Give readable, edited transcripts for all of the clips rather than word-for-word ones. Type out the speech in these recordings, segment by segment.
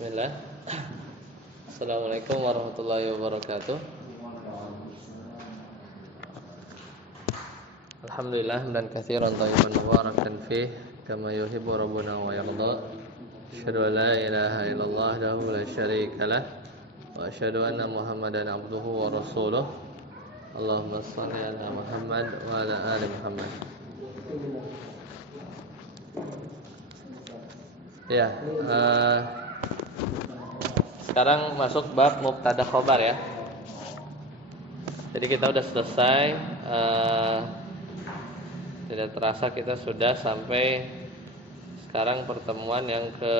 Bismillah. Assalamualaikum warahmatullahi wabarakatuh. Alhamdulillah dan katsiran thayyiban mubarakan fih kama yuhibbu rabbuna wa yarda. Asyhadu an la ilaha illallah wahdahu la syarika lah wa asyhadu anna Muhammadan abduhu wa rasuluh. Allahumma shalli ala Muhammad wa ala ali Muhammad. Ya, sekarang masuk bab mubtada khobar ya. Jadi kita udah selesai. Tidak terasa kita sudah sampai sekarang pertemuan yang ke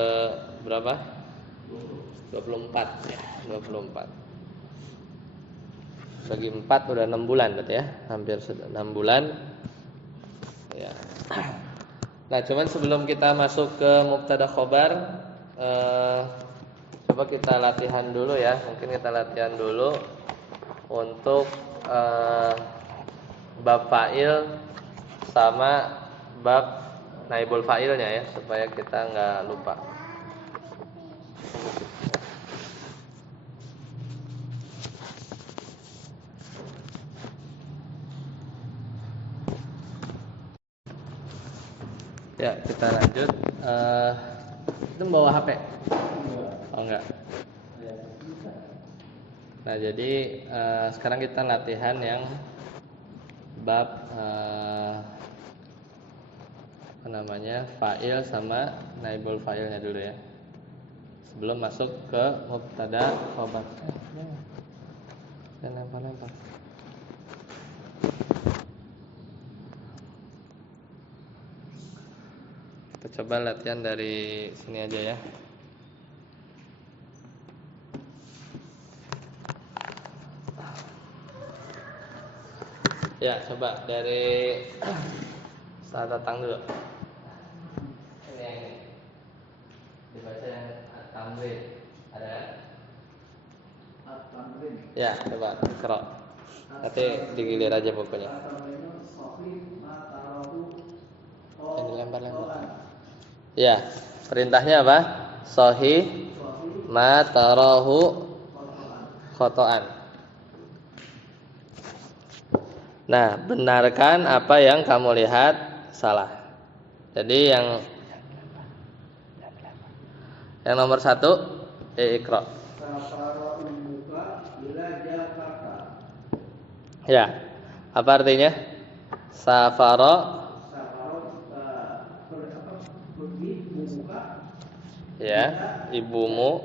berapa? 24 ya, 24. Bagi 4 udah 6 bulan berarti ya, hampir 6 bulan. Ya. Nah, cuman sebelum kita masuk ke mubtada khobar, coba kita latihan dulu ya. Mungkin kita latihan dulu untuk bab fa'il sama bab naibul fa'ilnya ya, supaya kita nggak lupa. Ya, kita lanjut. Itu bawa HP? Oh enggak. Nah, jadi sekarang kita latihan yang bab apa namanya, fa'il sama naibul fa'ilnya dulu ya. Sebelum masuk ke mubtada khobar. Dan lempar-lempar. Kita coba latihan dari sini aja ya. Ya, coba dari saat datang dulu. Ini yang ini. Dibaca yang at-tamrin. Ada kan? At-tamrin. Ya, coba Iqra. Nanti digilir aja bukunya. Yang dilempar-lempar. Ya, perintahnya apa? Sahih ma tarahu khotoan. Nah, benarkan apa yang kamu lihat salah. Jadi yang nomor 1 Iqra. Ya, apa artinya? Safara. Ya, ibumu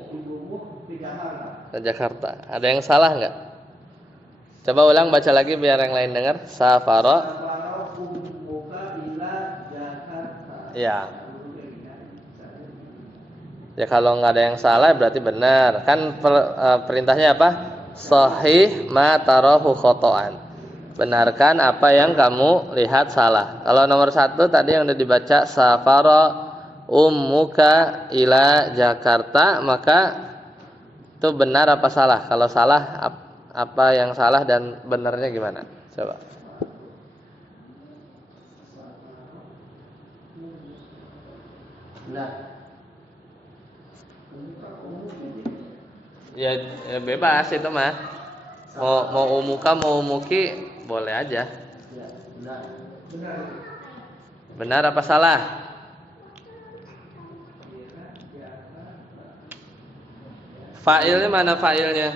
ke Jakarta. Ada yang salah enggak? Coba ulang, baca lagi biar yang lain dengar. Safara ya. Ya, kalau nggak ada yang salah berarti benar. Kan perintahnya apa? Sahih ma tarahu khotoan. Benarkan apa yang kamu lihat salah. Kalau nomor 1 tadi yang udah dibaca safara ummuka ila Jakarta, maka itu benar apa salah? Kalau salah, apa yang salah dan benarnya gimana? Coba. Benar. Ya, bebas itu mah. Mau umuka mau umuki boleh aja. Benar apa salah? Fa'ilnya mana fa'ilnya?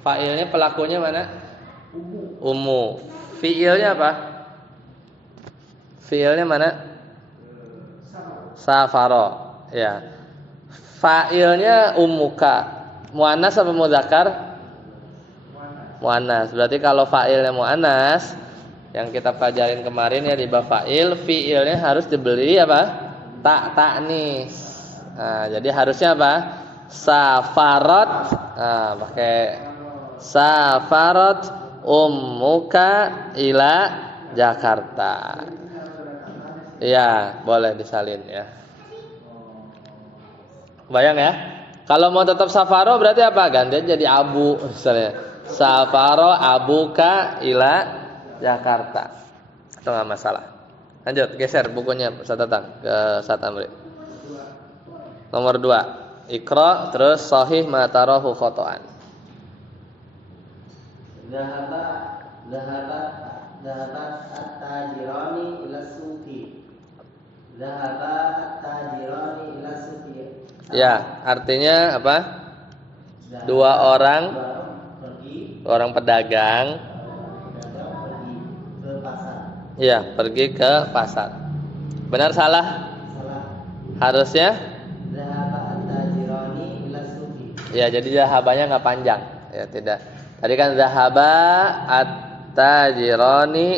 Fa'ilnya pelakunya mana? Ummu. Fi'ilnya apa? Fi'ilnya mana? Safaro. Ya. Fa'ilnya ummuka. Muannas apa mudzakkar? Muannas. Berarti kalau fa'ilnya muannas, yang kita pelajarin kemarin ya di bab fa'il, fi'ilnya harus diberi apa? Ta'nis. Nah, jadi harusnya apa? Safarat. Nah, pakai safarat ummuka ila Jakarta. Ya, boleh disalin ya. Bayang ya. Kalau mau tetap safaro berarti apa? Gantian jadi abu misalnya. Safaro abuka ila Jakarta. Itu enggak masalah. Lanjut, geser bukunya Ustaz Tatang ke Ustaz Amri. Nomor 2. Iqra terus sahih ma tarahu khotoan. Dhahaba dhahabat dhahabat at-tajirani ila suqi. Dhahaba at-tajirani ila suqi. Ya, artinya apa? Dua orang pedagang pergi ke pasar. ya, pergi ke pasar. Benar salah? Salah. Harusnya Dhahaba at-tajirani ila suqi. ya, jadi zahabanya nggak panjang. Ya, tidak. Tadi kan zahaba at-tajirani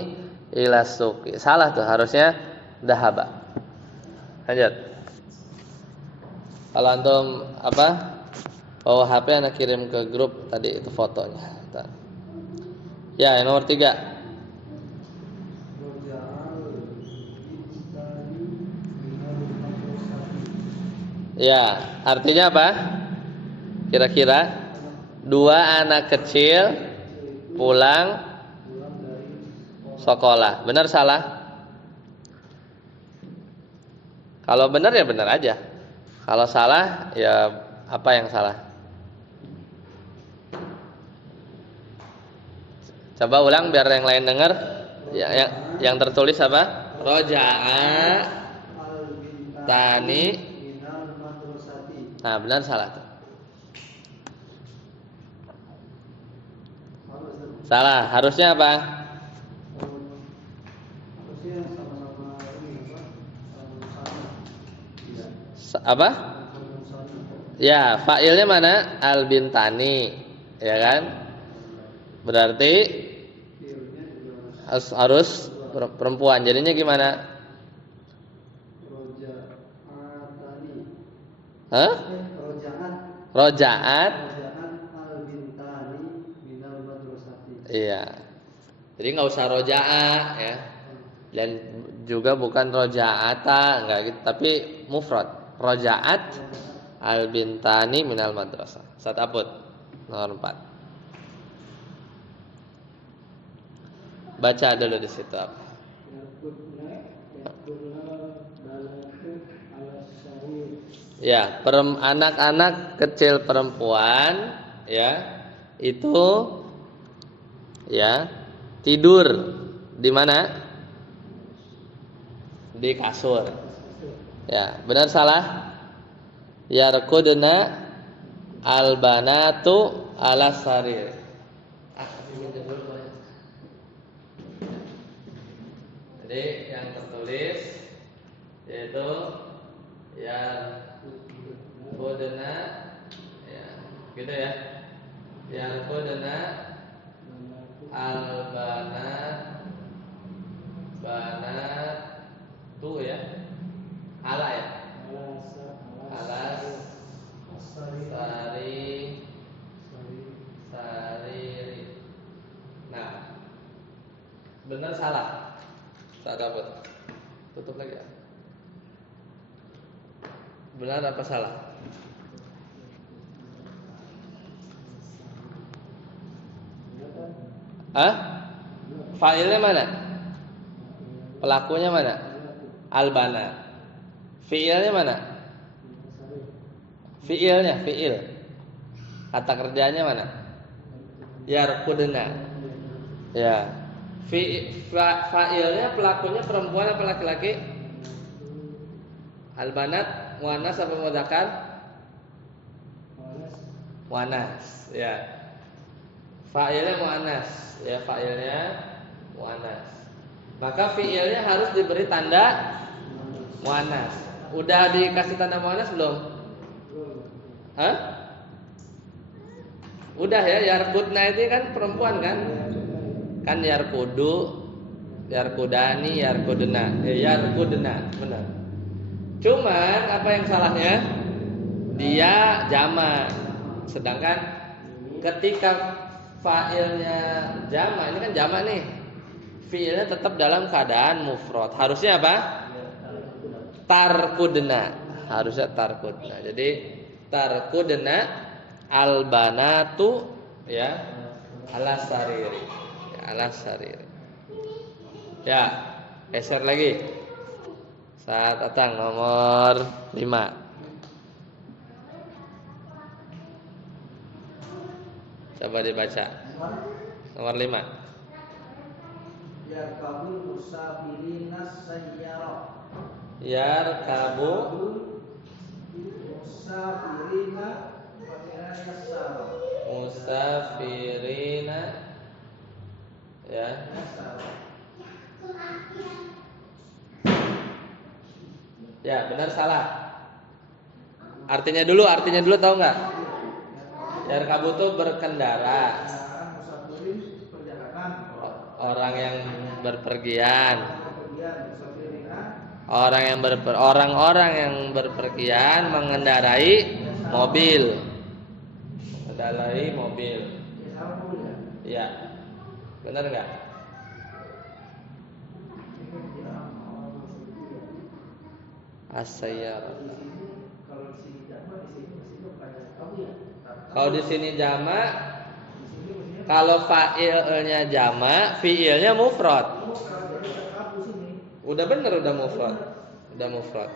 ila suqi. Salah tuh, harusnya zahaba. Lanjut. Kalau antum apa? Bawa HP anak kirim ke grup tadi itu fotonya. Bentar. Ya, yang nomor 3. Ya, artinya apa? Kira-kira dua anak kecil pulang sekolah. Benar salah? Kalau benar ya benar aja. Kalau salah ya apa yang salah? Coba ulang biar yang lain dengar. Ya, yang tertulis apa? Roja'a tani. Nah, benar salah tuh. Salah, harusnya apa? Apa? Ya, fa'ilnya mana? Al-bintani, ya kan? Berarti harus perempuan. Jadinya gimana? Hah? Rojaat iya. Jadi nggak usah roja'a ya. Dan juga bukan rojaata, enggak gitu, tapi mufrad. Rojaat al-bintani minal madrasah. Sataput nomor 4. Baca dulu di situ apa? Ya, anak-anak kecil perempuan ya, itu ya tidur di mana? Di kasur. Ya, benar salah? Yarqudna albanatu ala sarir. Jadi yang tertulis yaitu yarqudna ya, gitu ya. Yarqudna banatu ya. Ala ya. Alas sariri. Nah, benar salah? Tak dapat. Tutup lagi ya. Benar apa salah? Hah? Fa'ilnya mana? Pelakunya mana? Albana. Fi'ilnya mana? Fi'il. Kata kerjanya mana? Yarqudna. Ya. Fa'ilnya pelakunya perempuan apa laki-laki? Albanat, muannas apa mudzakkar? Muannas, ya. Fa'ilnya muannas, ya, fa'ilnya muannas. Maka fi'ilnya harus diberi tanda muannas. Udah dikasih tanda muannas belum? Hah? Udah ya, yarqudna itu kan perempuan kan? Kan yarqudu, yarqudani, yarqudna. Yarqudna, benar. Cuman apa yang salahnya? Dia jamak. Sedangkan ketika fa'ilnya jamak, ini kan jamak nih. Fi'ilnya tetap dalam keadaan mufrad. Harusnya apa? Tarqudna. Harusnya tarqudna. Jadi tarqudna albanatu ya ala sariri. Ya, ala sariri. Ya, geser lagi. Saat datang nomor 5. Coba dibaca. Nomor 5. Yarkabul musafirina sayyarah. Yarkabu Musafirina yassarah. musafirina, ya. Yassarah. Ya, benar salah. Artinya dulu tahu nggak? Yarkabu itu berkendara. Musafirin perjalanan. Orang yang berpergian. Musafirina Orang-orang yang berpergian mengendarai mobil. Mengendarai mobil. Ya. Benar nggak? As-sayyarah. Kalau di sini jamak, kalau fa'ilnya jamak, fi'ilnya mufrad. Udah bener, udah mufrad.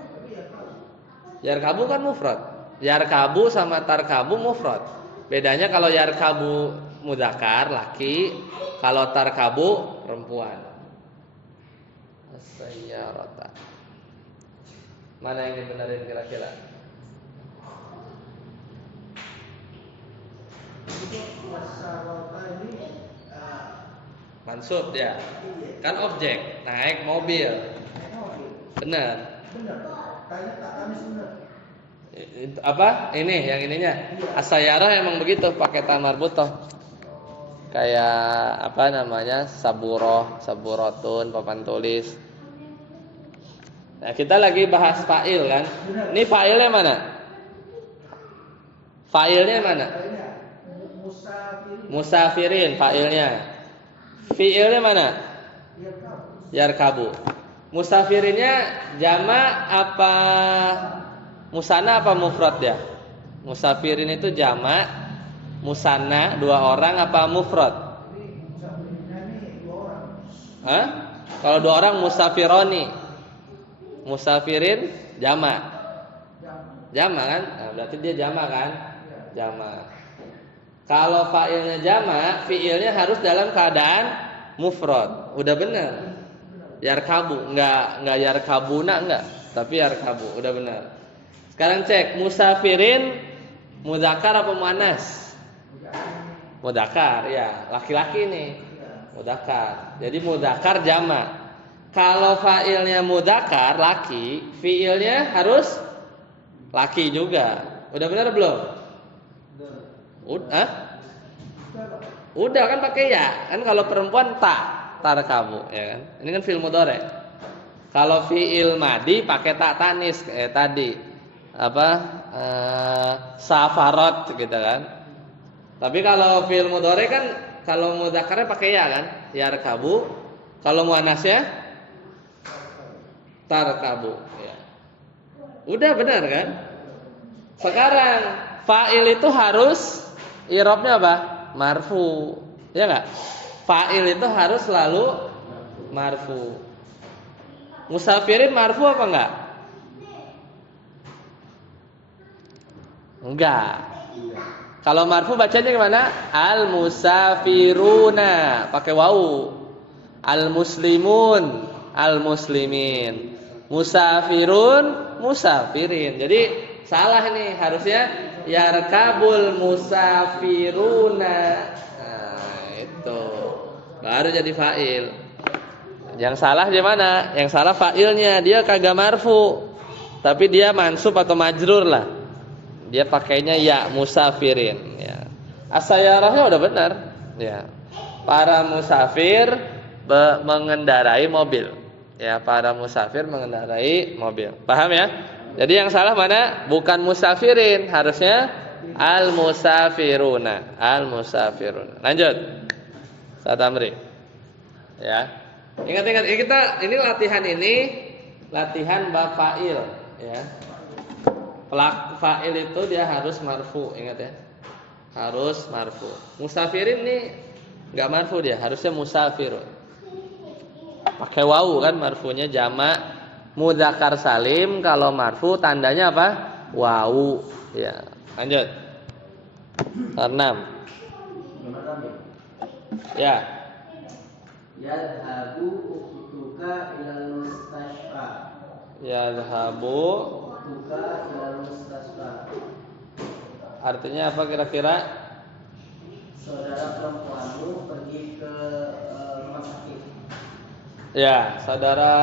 Yarkabu kan mufrad. Yarkabu sama tarkabu mufrad. Bedanya kalau yarkabu mudzakkar laki, kalau tarkabu perempuan. As-sayyarata. Mana yang dibenerin kira-kira? Mansub ya. Kan objek, naik mobil. Benar. Apa? Ini yang ininya. As-sayyarah emang begitu, pakai ta marbutoh. Kayak apa namanya? Saburoh, saburotun, papan tulis. Nah, kita lagi bahas fa'il kan. Ini fa'ilnya mana? Fa'ilnya mana? Musafirin fa'ilnya. Fi'ilnya mana? Yarkabu. Musafirinnya jamak apa musanna apa mufrad ya? Musafirin itu jamak, musanna 2 orang apa mufrad? Hah? Kalau 2 orang musafironi. Musafirin jamak. Jamak kan? Nah, berarti dia jamak kan? Jamak. Kalau fa'ilnya jamak, fi'ilnya harus dalam keadaan mufrad. Udah benar. Yarkabu, enggak yarkabuna enggak, tapi yarkabu, udah benar. Sekarang cek musafirin mudzakkar apa muannas? Mudzakkar, ya, laki-laki nih. Mudzakkar. Jadi mudzakkar jamak. Kalau fa'ilnya mudzakkar laki, fi'ilnya harus laki juga. Udah benar belum? Udah kan pakai ya. Kan kalau perempuan tarkabu ya kan. Ini kan fi'il mudhari'. Kalau fi'il madi pakai ta tanis kayak tadi. Safarat gitu kan. Tapi kalau fi'il mudhari' kan kalau mudzakarnya pakai ya kan? Yarkabu. Kalau muannasnya tarkabu ya. Udah benar kan? Sekarang fa'il itu harus i'rabnya apa? Marfu. Ya enggak? Fa'il itu harus selalu marfu. Musafirin marfu apa enggak? Enggak. Kalau marfu bacanya gimana? Al musafiruna pakai wawu. Al muslimun, al muslimin. Musafirun, musafirin. Jadi salah nih, harusnya yarkabul musafiruna. Nah, itu. Baru jadi fa'il. Yang salah di mana? Yang salah fa'ilnya, dia kagak marfu. Tapi dia mansub atau majrur lah. Dia pakainya ya musafirin ya. As-sayyarahnya udah benar ya. Para musafir mengendarai mobil. Ya, para musafir mengendarai mobil. Paham ya? Jadi yang salah mana? Bukan musafirin, harusnya al-musafiruna. Al-musafiruna. Lanjut. Saat amri. Ya. Ingat ini latihan bab fa'il ya. Fa'il itu dia harus marfu, ingat ya. Harus marfu. Musafirin nih enggak marfu dia, harusnya musafirun. Pakai wawu kan marfunya jamak mudzakkar salim, kalau marfu tandanya apa? Wawu ya. Lanjut. 6. Gimana nih? Ya. Yadhabu ukhtuka ilal mustasfa. Yadhabu. Ukhtuka ilal mustasfa. Artinya apa kira-kira? Saudara perempuanmu pergi ke rumah sakit. Ya, saudara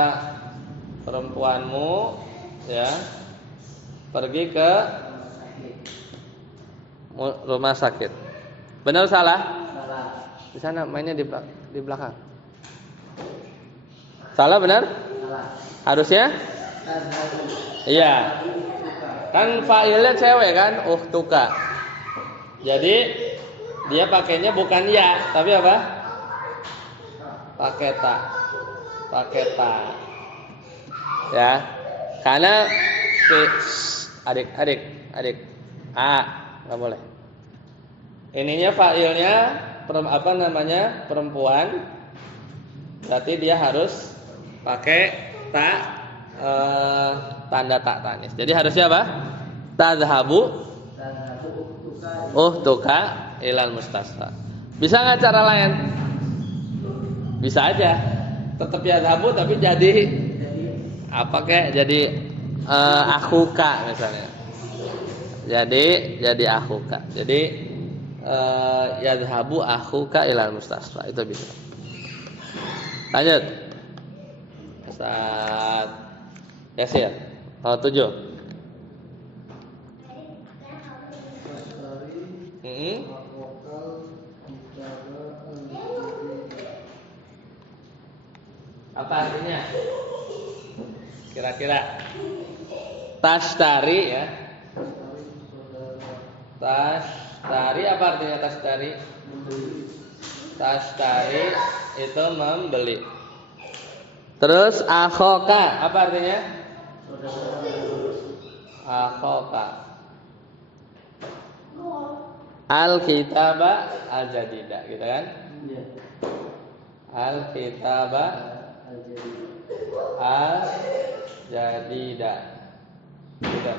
perempuanmu ya pergi ke rumah sakit. Benar salah? Salah. Di sana mainnya di belakang. Salah benar? Salah. Harusnya? Tadhabu. Iya. Ukhtuka. Kan fa'ilnya cewek kan? Ukhtuka. Jadi dia pakainya bukan ya, tapi apa? Pakai ta. Pakai ta. Ya. Karena adik. Nggak boleh. Ininya fa'ilnya perempuan. Berarti dia harus pakai ta tanda tak tanis. Jadi harusnya apa? Tadhabu ukhtuka ilal mustasfa. Bisa nggak cara lain? Bisa aja. Tetap yadhabu tapi jadi apa kayak jadi akhuka misalnya. Jadi akhuka. Jadi yadhabu akhuka ilal mustasfa. Itu bisa. Lanjut. Ustaz Yasir. Nomor 7. Apa artinya? Kira-kira tashtari ya. Tashtari apa artinya tashtari? Tashtari itu membeli. Terus akhoka apa artinya? Akhoka. Al-kitaba al-jadida gitu kan? Al-kitaba al-jadida. Gitu.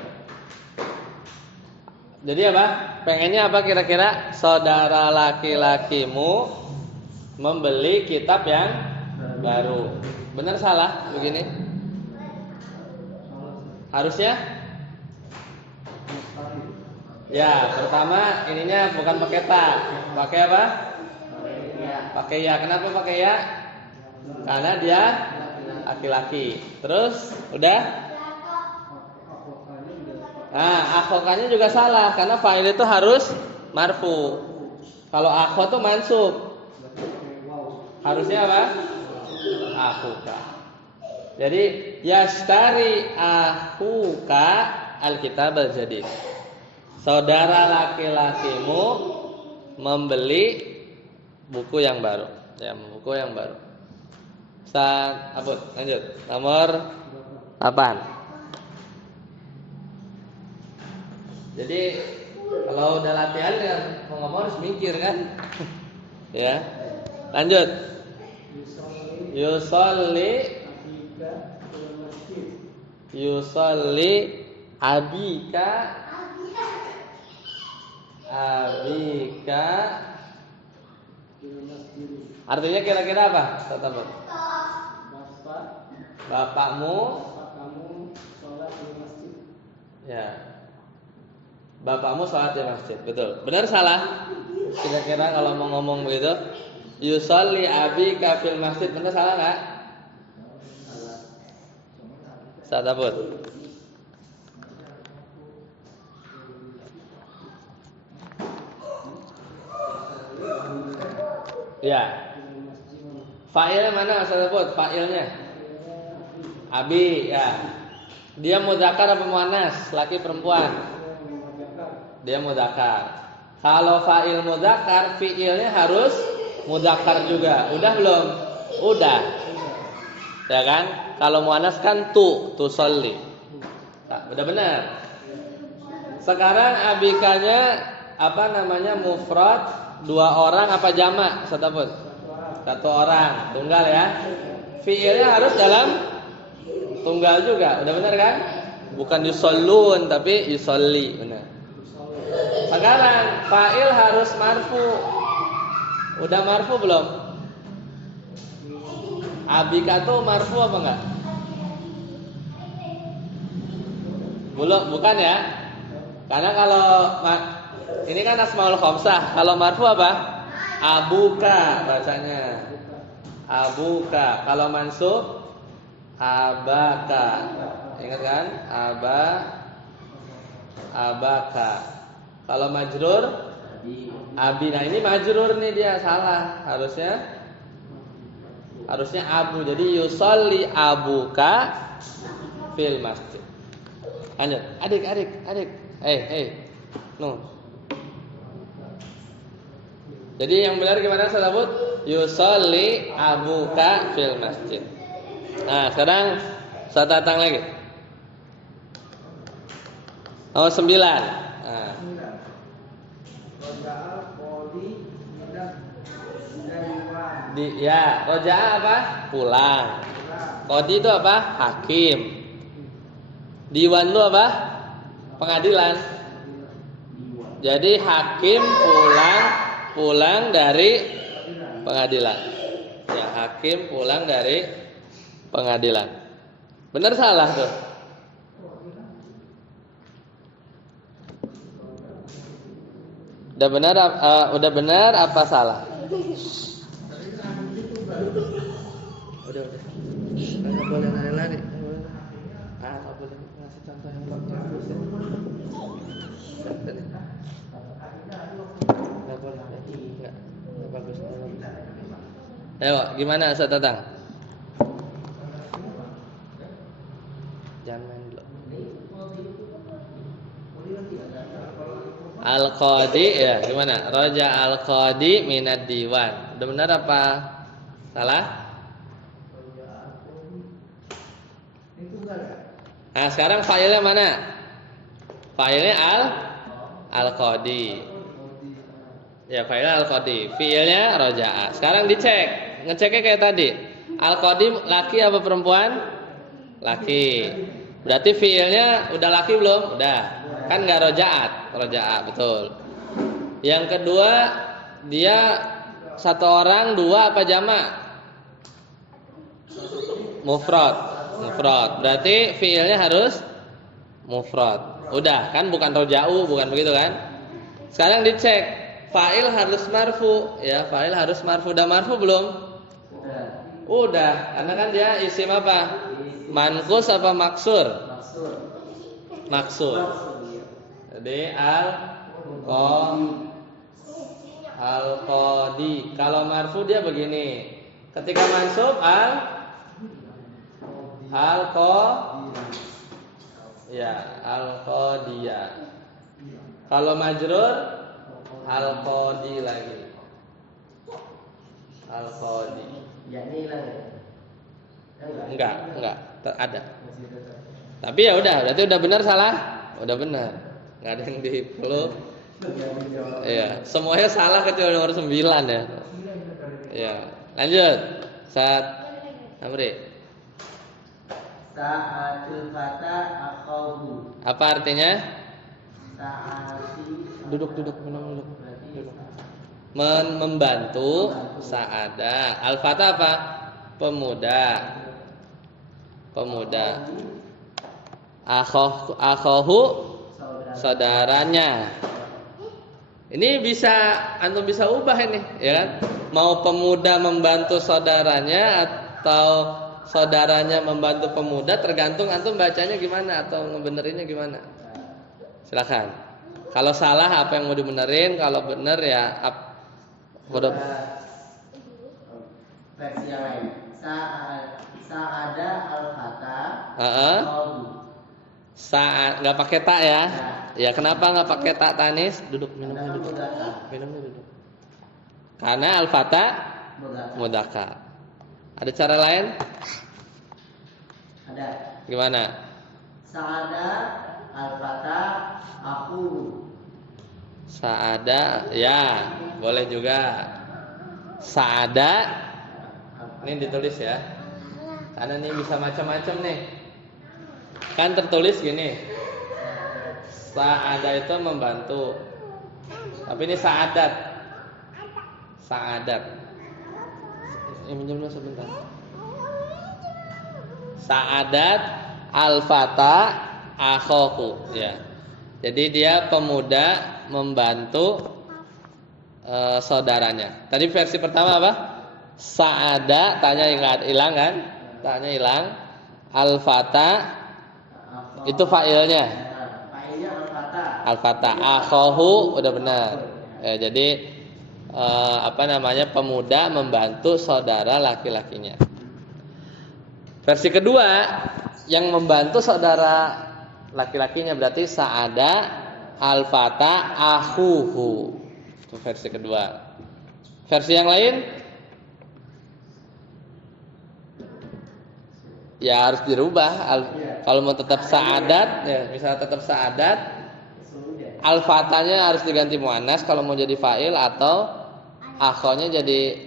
Jadi apa? Pengennya apa kira-kira? Saudara laki-lakimu membeli kitab yang baru. Benar salah begini? Harusnya? Ya, pertama ininya bukan pakai ta. Pakai apa? Pakai ya. Kenapa pakai ya? Karena dia laki-laki. Terus udah? Nah, akhokanya juga salah karena fa'il itu harus marfu. Kalau akho tuh mansub. Harusnya apa? Akhuka. Jadi yashtari akhuka alkitab al-jadid. Saudara laki-lakimu membeli buku yang baru. Ya, buku yang baru. Ustaz Abud, lanjut. Nomor 8. Jadi kalau udah latihan kan ngomong harus mikir kan. Ya. Lanjut. Yusolli abika artinya kira-kira apa? Teman-teman. Bapakmu sholat di masjid. Ya. Bapakmu sholat di masjid. Betul. Benar salah? Kira-kira kalau mau ngomong begitu, yusolli abika fil masjid. Benar salah nggak? Ustaz Abud. Ya. Fa'il mana Ustaz Abud? Fa'ilnya abi ya. Dia mudzakkar apa muannas? Laki perempuan? Dia mudzakkar. Kalau fa'il mudzakkar, fi'ilnya harus mudzakkar juga. Udah belum? Udah. Ya kan? Kalau muannas kan tusolli. Nah, udah benar. Sekarang abikanya apa namanya mufrad? 2 orang apa jamak? Satu orang, tunggal ya. Fi'ilnya harus dalam tunggal juga. Udah benar kan? Bukan yusallun tapi yusolli. Benar. Sekarang fa'il harus marfu. Udah marfu belum? Abika tuh marfu apa enggak? Belum, bukan ya? Karena kalau ini kan asmaul khamsah. Kalau marfu apa? Abuka bacanya. Abuka. Kalau mansub abaka. Ingat kan? Abaka. Kalau majrur abi. Nah, ini majrur nih, dia salah. Harusnya abu. Jadi yusolli abuka fil masjid. Lanjut. Adik. No. Jadi yang benar gimana Ustaz Abud? Yusolli abuka fil masjid. Nah, sekarang saya datang lagi. Oh, 9. Nah. Roja'a apa? Pulang. Qadi itu apa? Hakim. Diwan itu apa? Pengadilan. Jadi hakim pulang dari pengadilan. Ya, hakim pulang dari pengadilan. Benar salah tuh? Udah benar apa salah? Udah. Enggak boleh lari-lari. Enggak boleh ngasih contoh yang bagus. Enggak boleh. Enggak bagus. Ayo, gimana Ustaz Tatang? Jangan main dulu. Al-Qadi ya, gimana? Raja Al-Qadi minad diwan. Udah benar apa salah? Nah, sekarang failnya mana? Failnya Al-Qadi. Ya, failnya Al-Qadi. Fiilnya Raja'a. Sekarang dicek. Ngeceknya kayak tadi. Al-Qadi laki apa perempuan? Laki. Berarti fiilnya udah laki belum? Udah. Kan enggak Raja'a, betul. Yang kedua, dia satu orang, dua apa jamak? Mufrad. Berarti fiilnya harus mufrad. Udah, kan bukan roja'u, bukan begitu kan? Sekarang dicek, fa'il harus marfu, ya, fa'il harus marfu. Udah marfu belum? Udah, karena kan dia isim apa? Manqus apa maksur? Maksur. Jadi al-qadi. Kalau marfu dia begini. Ketika mansub al-qadiyah. Kalau majrur al-qadi lagi. Al-qadi. Enggak, ada. Tapi ya udah, berarti udah benar salah? Udah benar. Enggak ada yang perlu. Iya, semuanya salah kecuali nomor 9 ya. Iya, lanjut. Saat Amri. Sa'atul fata akhahu. Apa artinya? Sa'ati. Duduk minum dulu. Membantu sa'ada. Al-fata apa? Pemuda. Akhahu saudaranya. Ini antum bisa ubah ini, ya kan? Mau pemuda membantu saudaranya atau saudaranya membantu pemuda, tergantung antum bacanya gimana atau ngebenerinnya gimana. Silakan. Kalau salah apa yang mau dibenerin, kalau benar ya versi yang lain. Sa'ada al-fata. Saat nggak pakai tak ya? Ya kenapa nggak pakai tak tanis? Minumnya duduk. Karena al-fata mudzakkar. Ada cara lain? Ada. Gimana? Sa'ada al-fata aku. Sa'ada, ya, boleh juga. Sa'ada, ini ditulis ya. Karena ini bisa macam-macam nih. Kan tertulis gini. Sa'ada itu membantu. Tapi ini sa'adat. Sa'adat. Minjem dulu sebentar. Sa'adat al-fata akhahu, ya. Jadi dia pemuda membantu saudaranya. Tadi versi pertama apa? Sa'ada, tanya hilang kan? Tanya hilang. Al-fata itu fa'ilnya. Fa'ilnya al-fata. Al-fata akhahu udah benar. Ya, jadi pemuda membantu saudara laki-lakinya. Versi kedua yang membantu saudara laki-lakinya berarti sa'ada al-fata akhuhu. Itu versi kedua. Versi yang lain ya harus dirubah. Kalau mau tetap sa'adat, ya misalnya tetap sa'adat, al-fatanya harus diganti muannas kalau mau jadi fa'il, atau akhonya jadi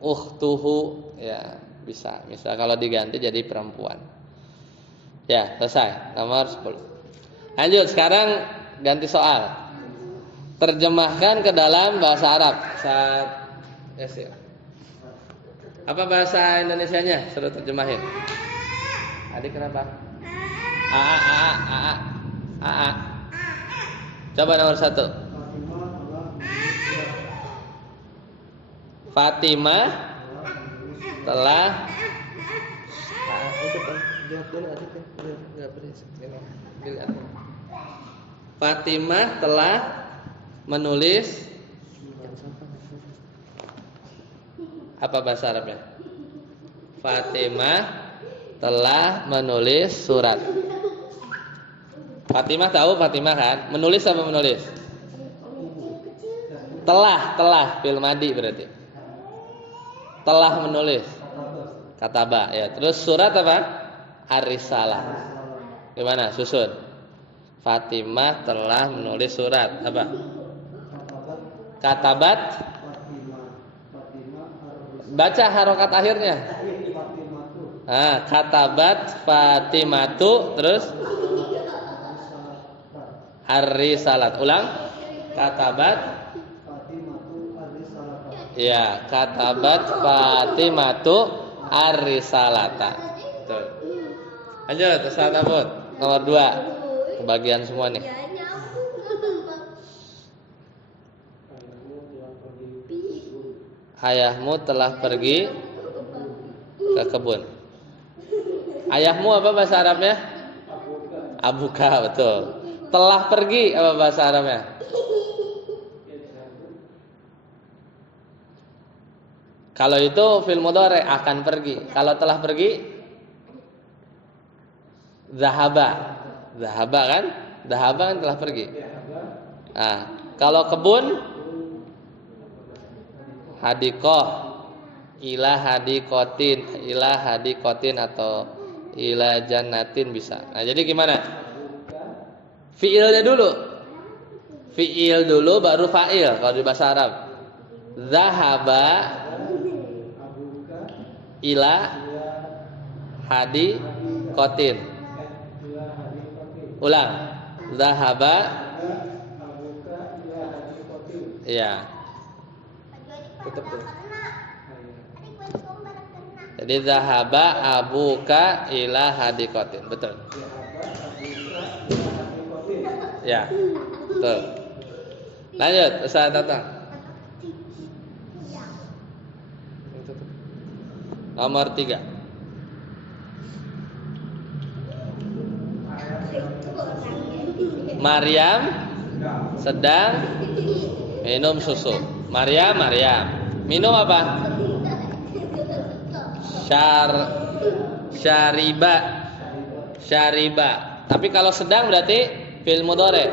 ukhtuhu, ya bisa. Misal kalau diganti jadi perempuan. Ya, selesai. Nomor 10. Lanjut, sekarang ganti soal. Terjemahkan ke dalam bahasa Arab. Apa bahasa Indonesianya? Suruh terjemahin. Adik kenapa? A. Coba nomor 1. Fatimah telah menulis apa bahasa Arabnya? Fatimah telah menulis surat. Fatimah tahu Fatimah kan? Menulis apa menulis? Telah fil madi berarti. Telah menulis. Kataba ya. Terus surat apa? Ar-Risalah. Gimana? Susun. Fatimah telah menulis surat. Apa? Katabat. Baca harokat akhirnya. Katabat Fatimatu. Terus Ar-Risalat. Ulang. Katabat. Ya, katabat Fatimatu Ar-Risalata. Betul. Lanjut, Ustaz Abud. Nomor 2. Kebagian semua nih. Ayahmu telah pergi ke kebun. Ayahmu apa bahasa Arabnya? Abuka, betul. Telah pergi apa bahasa Arabnya? Kalau itu fil mudhari akan pergi. Kalau telah pergi zahaba. Zahaba kan? Zahaba kan telah pergi. Kalau kebun hadikoh, ila hadikotin atau ila jannatin bisa. Jadi gimana? Fiilnya dulu. Fiil dulu baru fa'il kalau di bahasa Arab. Zahaba ila hadikotin. Ulang. Zahaba. Ya. Tutup tuh. Jadi zahaba abuka ila hadikotin. Betul. Ya. Betul. Lanjut, Ustaz Tatang. Nomor 3. Maryam sedang minum susu. Maryam minum apa? Syariba. Tapi kalau sedang berarti fi'il mudhari.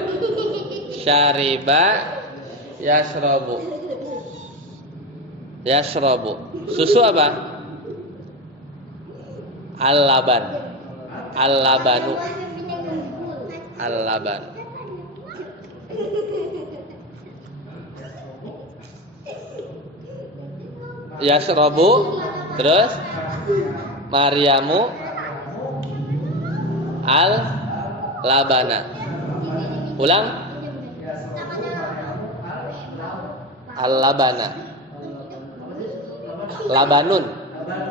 Syariba yashrabu. Susu apa? Al-labanu. Yashrabu. Terus Maryamu al-labana. Ulang. Al-labana. Labanun.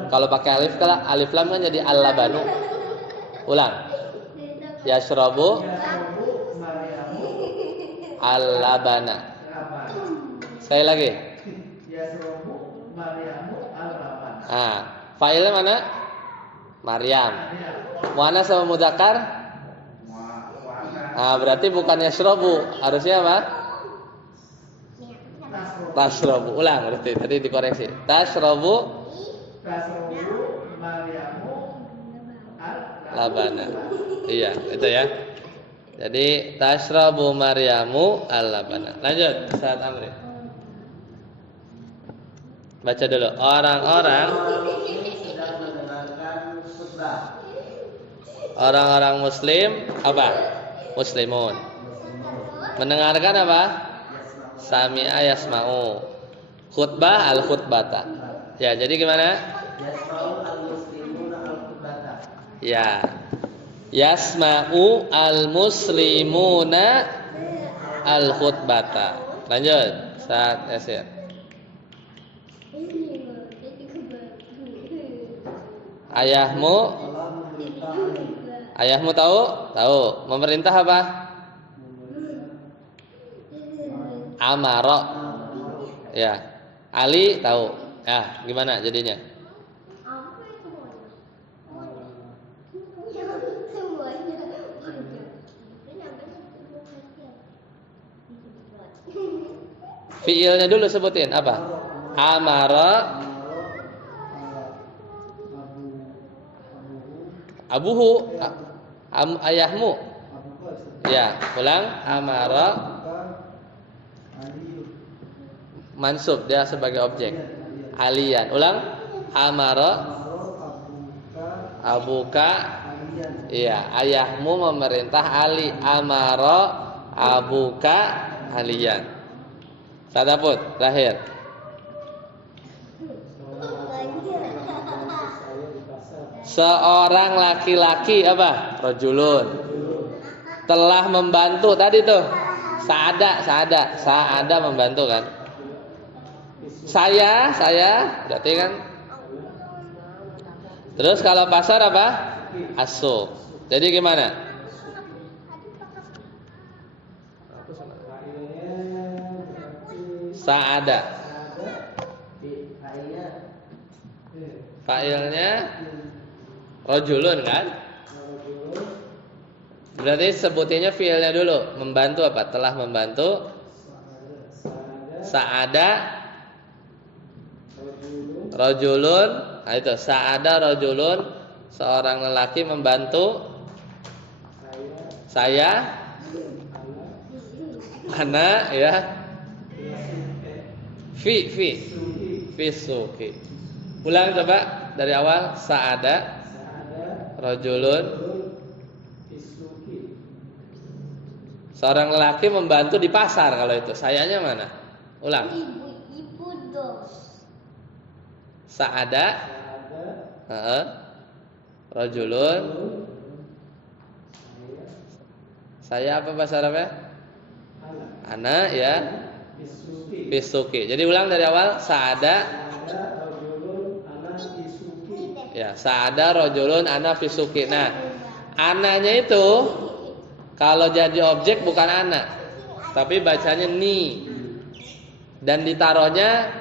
Kalau pakai alif lam kan jadi al-labanu. Ulang. Yashrabu Maryamu al-labana. al-laban. Sekali lagi. Yasrobu Maryamu al-laban. Ah, fa'ilnya mana? Maryam. Muannas sama mudzakkar? Ah, berarti bukan yashrabu, harusnya apa? Tashrabu. Ulang berarti tadi dikoreksi. Tashrabu Maryamu labana. Iya, itu ya. Jadi tashrabu Maryamu al-labana. Lanjut, Ustaz Amri. Baca dulu. Orang-orang sedang mendengarkan khutbah. orang-orang muslim apa? Muslimun. Mendengarkan apa? Sami'a yasma'u. Khutbah al-khutbata. Ya, jadi gimana? Yasma'u al-muslimuna al-khutbata. Ya. Yasma'u al-muslimuna al-khutbata. Lanjut, Ustaz Yasir. Ayahmu Ayahmu tahu? Tahu. Memerintah apa? Amaro. Ya. Ali tahu. Ya, gimana jadinya? Fiilnya dulu sebutin apa? Amara abuhu ayahmu. Ya, ulang. Amara mansub, dia sebagai objek. Alian. Ulang. Amara abuka. Iya, ayahmu memerintah Ali. Amara abuka alian. Sadaput, terakhir. Seorang laki-laki apa? Rajulun. Telah membantu tadi tuh. Sa'ada membantu kan? Saya berarti kan? Terus kalau pasar apa? Asu. Jadi gimana? Sa'ada. Fa'ilnya rajulun kan? Berarti sebutinnya fi'ilnya dulu. Membantu apa? Telah membantu. Sa'ada rajulun. Nah itu, sa'ada rajulun, seorang lelaki membantu saya, ana ya. Fi suki. Ulang coba dari awal. Sa'ada rajulun, seorang lelaki membantu di pasar. Kalau itu sayanya mana? Ulang. Ibu dos. Sa'ada rajulun. Saya apa bahasa Arabnya? Ana ya. Fisuki. Jadi ulang dari awal. Sa'ada ya, sa'ada rajulun ana fisuki. Nah, ananya itu kalau jadi objek bukan ana, tapi bacanya ni. Dan ditaruhnya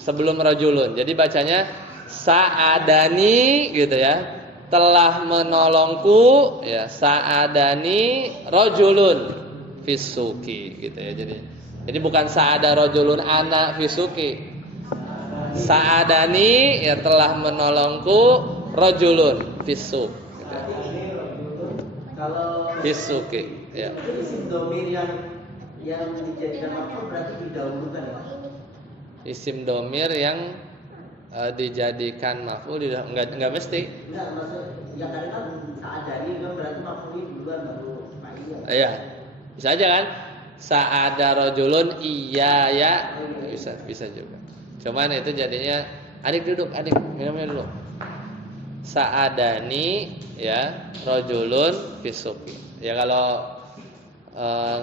sebelum rajulun. Jadi bacanya sa'adani gitu ya. Telah menolongku ya, sa'adani rajulun fisuki gitu ya. Jadi bukan sa'ada rajulun ana fisuki. Sa'adani ya, telah menolongku rajulun fisuk gitu ya. Kalau Fisuki ya. itu isim domir yang dijadikan maf'ul berarti didahulukan ya. Isim domir yang dijadikan maf'ul enggak mesti. Enggak, maksud yang kadang kan sa'adani kan berarti maf'ulnya duluan baru fa'ilnya. Iya. Bisa aja kan? Sa'ada rajulun iya ya. Bisa juga. Cuman itu jadinya adik duduk, adik minumnya dulu. Sa'adani ya rajulun fisuki. Ya kalau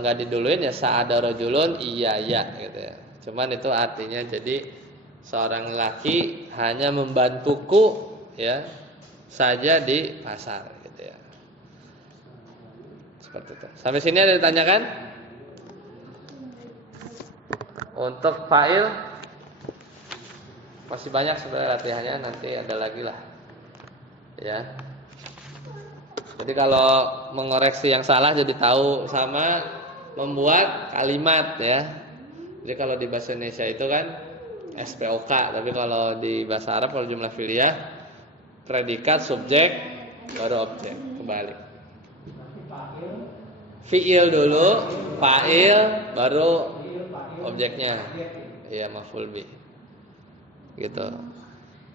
enggak diduluin ya sa'ada rajulun iya ya gitu ya. Cuman itu artinya jadi seorang laki hanya membantuku ya saja di pasar gitu ya. Seperti itu. Sampai sini ada ditanyakan? Untuk fa'il masih banyak sebenarnya latihannya, nanti ada lagi lah. Ya. Jadi kalau mengoreksi yang salah jadi tahu, sama membuat kalimat ya. Jadi kalau di bahasa Indonesia itu kan SPOK, tapi kalau di bahasa Arab kalau jumlah fi'liyah predikat, subjek, baru objek, kebalik. Fi'il dulu, fa'il, baru objeknya. Iya, maf'ul bih. Gitu.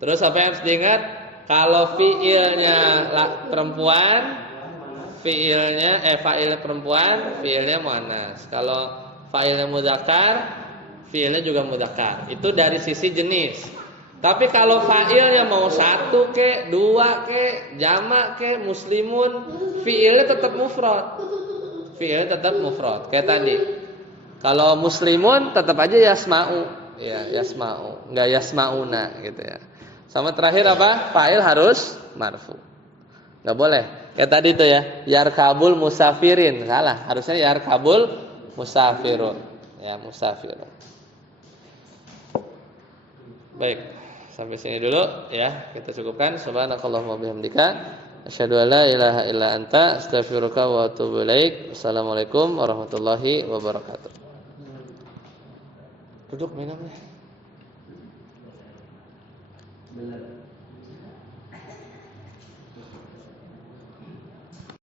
Terus apa yang harus diingat? Kalau fi'ilnya perempuan, fa'il perempuan, fi'ilnya muannas. Kalau fa'ilnya mudzakkar, fi'ilnya juga mudzakkar. Itu dari sisi jenis. Tapi kalau fa'ilnya mau satu ke, dua ke, jamak ke, muslimun, fi'ilnya tetap mufrad. Fi'ilnya tetap mufrad. Kayak tadi. Kalau muslimun tetap aja yasma'u. Ya, yasma'u, enggak yasma'una gitu ya. Sama terakhir apa? Fa'il harus marfu. Enggak boleh. Kayak tadi itu ya, yarkabul musafirin. Salah, harusnya yarkabul musafirun. Ya, musafirun. Baik, sampai sini dulu ya. Kita cukupkan. Subhanakallahumma bihamdika asyhadu an la ilaha illa anta astaghfiruka wa atubu ilaik. Assalamualaikum warahmatullahi wabarakatuh. Duduk minum ya. Benar.